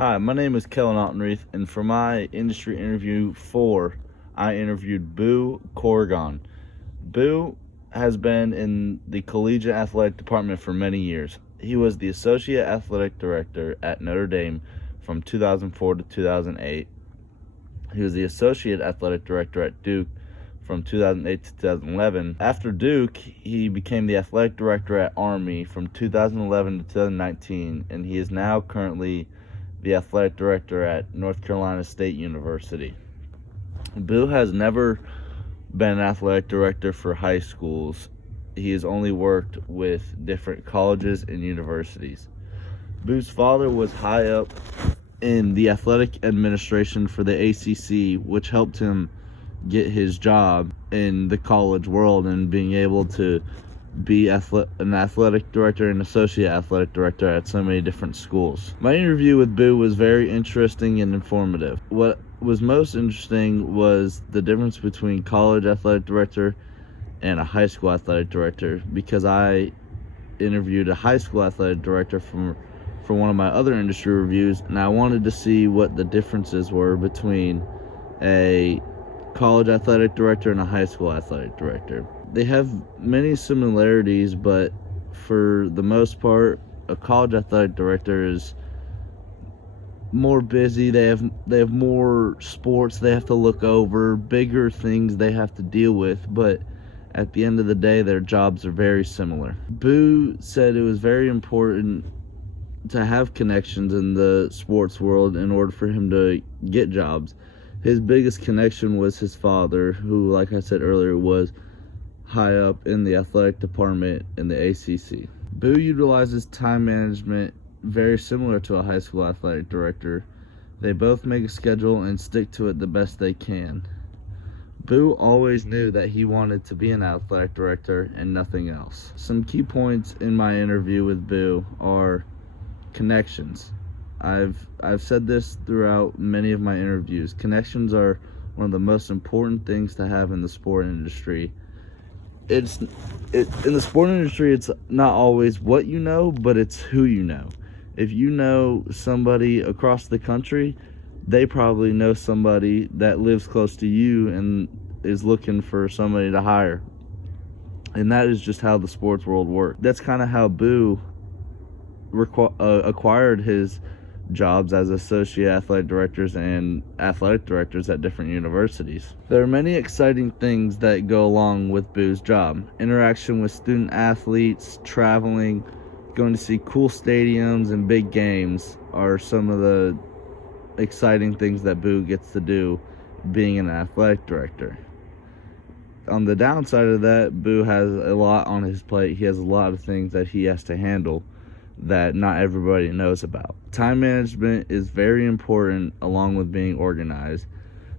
Hi, my name is Kellen Altenreith, and for my industry interview 4, I interviewed Boo Corrigan. Boo has been in the collegiate athletic department for many years. He was the associate athletic director at Notre Dame from 2004 to 2008. He was the associate athletic director at Duke from 2008 to 2011. After Duke, he became the athletic director at Army from 2011 to 2019, and he is now currently the athletic director at North Carolina State University. Boo has never been an athletic director for high schools. He has only worked with different colleges and universities. Boo's father was high up in the athletic administration for the ACC, which helped him get his job in the college world and being able to be an athletic director and associate athletic director at so many different schools. My interview with Boo was very interesting and informative. What was most interesting was the difference between college athletic director and a high school athletic director, because I interviewed a high school athletic director for one of my other industry reviews, and I wanted to see what the differences were between a college athletic director and a high school athletic director. They have many similarities, but for the most part, a college athletic director is more busy. They have more sports they have to look over, bigger things they have to deal with, but at the end of the day, their jobs are very similar. Boo said it was very important to have connections in the sports world in order for him to get jobs. His biggest connection was his father, who, like I said earlier, was high up in the athletic department in the ACC. Boo utilizes time management very similar to a high school athletic director. They both make a schedule and stick to it the best they can. Boo always knew that he wanted to be an athletic director and nothing else. Some key points in my interview with Boo are connections. I've said this throughout many of my interviews. Connections are one of the most important things to have in the sport industry. In the sport industry, it's not always what you know, but it's who you know. If you know somebody across the country, they probably know somebody that lives close to you and is looking for somebody to hire. And that is just how the sports world works. That's kind of how Boo acquired his jobs as associate athletic directors and athletic directors at different universities. There are many exciting things that go along with Boo's job. Interaction with student athletes, traveling, going to see cool stadiums and big games are some of the exciting things that Boo gets to do being an athletic director. On the downside of that, Boo has a lot on his plate. He has a lot of things that he has to handle that not everybody knows about. Time management is very important, along with being organized.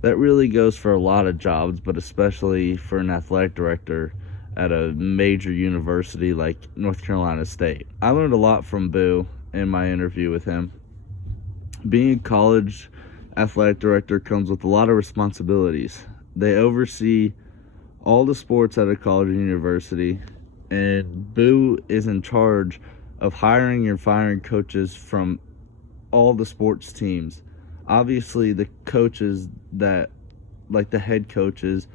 That really goes for a lot of jobs, but especially for an athletic director at a major university like North Carolina State. I learned a lot from Boo in my interview with him. Being a college athletic director comes with a lot of responsibilities. They oversee all the sports at a college and university, and Boo is in charge of hiring and firing coaches from all the sports teams. Obviously, the coaches that, like the head coaches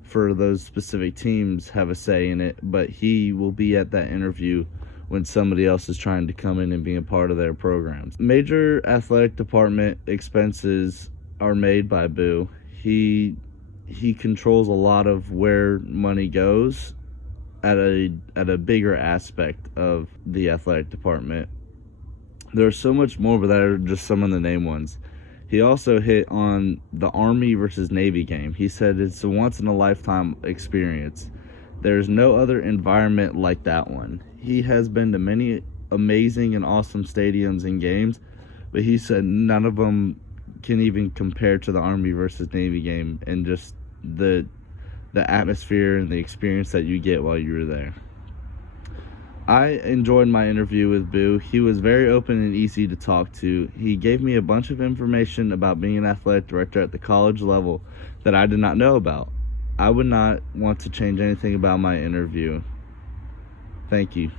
for those specific teams, have a say in it, but he will be at that interview when somebody else is trying to come in and be a part of their programs. Major athletic department expenses are made by Boo. He controls a lot of where money goes at a bigger aspect of the athletic department. There's so much more, but that are just some of the name ones. He also hit on the Army versus Navy game. He said it's a once-in-a-lifetime experience. There's no other environment like that one. He has been to many amazing and awesome stadiums and games, but he said none of them can even compare to the Army versus Navy game and just the atmosphere and the experience that you get while you were there. I enjoyed my interview with Boo. He was very open and easy to talk to. He gave me a bunch of information about being an athletic director at the college level that I did not know about. I would not want to change anything about my interview. Thank you.